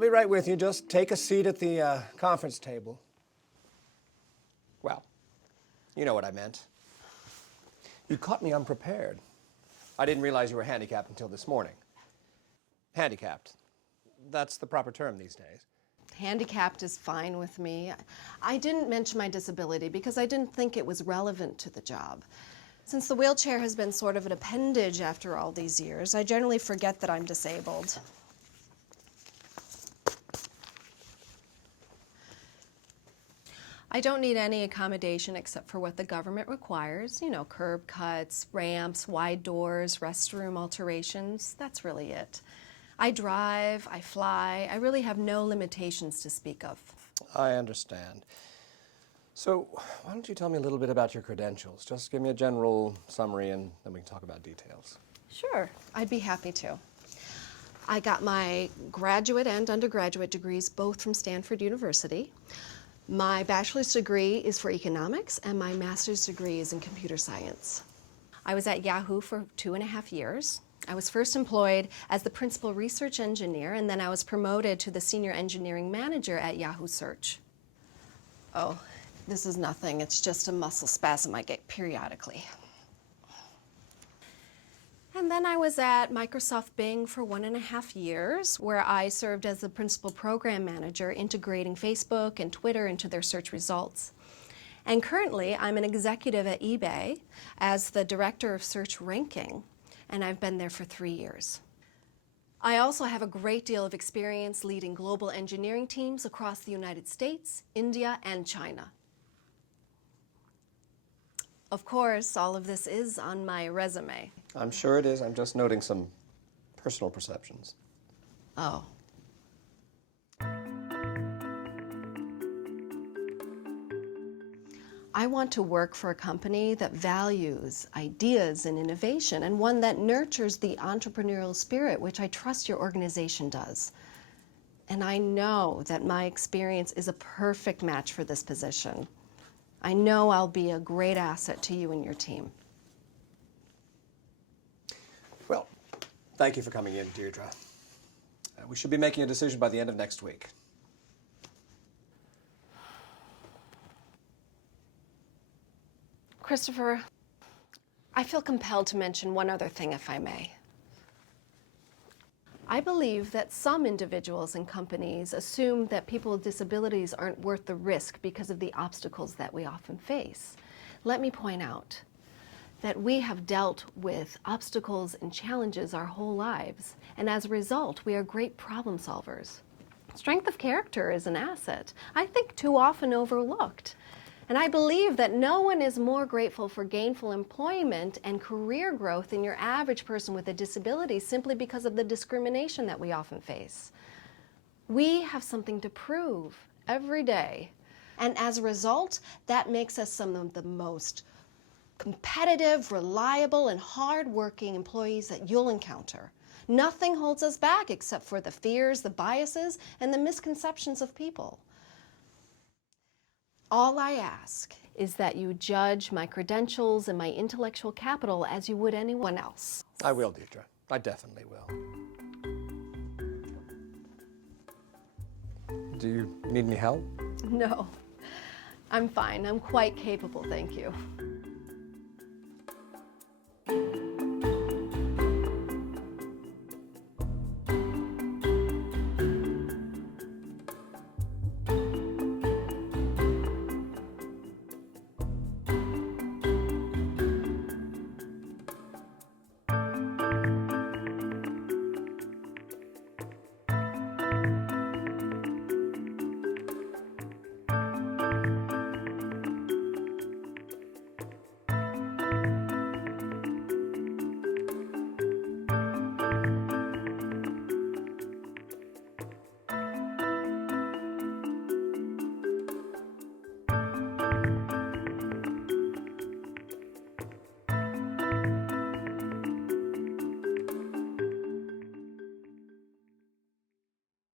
I'll be right with you. Just take a seat at the conference table. Well, you know what I meant. You caught me unprepared. I didn't realize you were handicapped until this morning. Handicapped. That's the proper term these days. Handicapped is fine with me. I didn't mention my disability because I didn't think it was relevant to the job. Since the wheelchair has been sort of an appendage after all these years, I generally forget that I'm disabled. I don't need any accommodation except for what the government requires. You know, curb cuts, ramps, wide doors, restroom alterations. That's really it. I drive, I fly. I really have no limitations to speak of. I understand. So, why don't you tell me a little bit about your credentials? Just give me a general summary and then we can talk about details. Sure, I'd be happy to. I got my graduate and undergraduate degrees both from Stanford University. My bachelor's degree is for economics and my master's degree is in computer science. I was at Yahoo for 2.5 years. I was first employed as the principal research engineer, and then I was promoted to the senior engineering manager at Yahoo Search. Oh, this is nothing. It's just a muscle spasm I get periodically. And then I was at Microsoft Bing for 1.5 years, where I served as the principal program manager, integrating Facebook and Twitter into their search results. And currently, I'm an executive at eBay as the director of search ranking, and I've been there for 3 years. I also have a great deal of experience leading global engineering teams across the United States, India, and China. Of course, all of this is on my resume. I'm sure it is. I'm just noting some personal perceptions. Oh. I want to work for a company that values ideas and innovation, and one that nurtures the entrepreneurial spirit, which I trust your organization does. And I know that my experience is a perfect match for this position. I know I'll be a great asset to you and your team. Well, thank you for coming in, Deirdre. We should be making a decision by the end of next week. Christopher, I feel compelled to mention one other thing, if I may. I believe that some individuals and companies assume that people with disabilities aren't worth the risk because of the obstacles that we often face. Let me point out that we have dealt with obstacles and challenges our whole lives, and as a result, we are great problem solvers. Strength of character is an asset, I think too often overlooked. And I believe that no one is more grateful for gainful employment and career growth than your average person with a disability, simply because of the discrimination that we often face. We have something to prove every day. And as a result, that makes us some of the most competitive, reliable, and hard-working employees that you'll encounter. Nothing holds us back except for the fears, the biases, and the misconceptions of people. All I ask is that you judge my credentials and my intellectual capital as you would anyone else. I will, Deirdre. I definitely will. Do you need any help? No, I'm fine. I'm quite capable, thank you.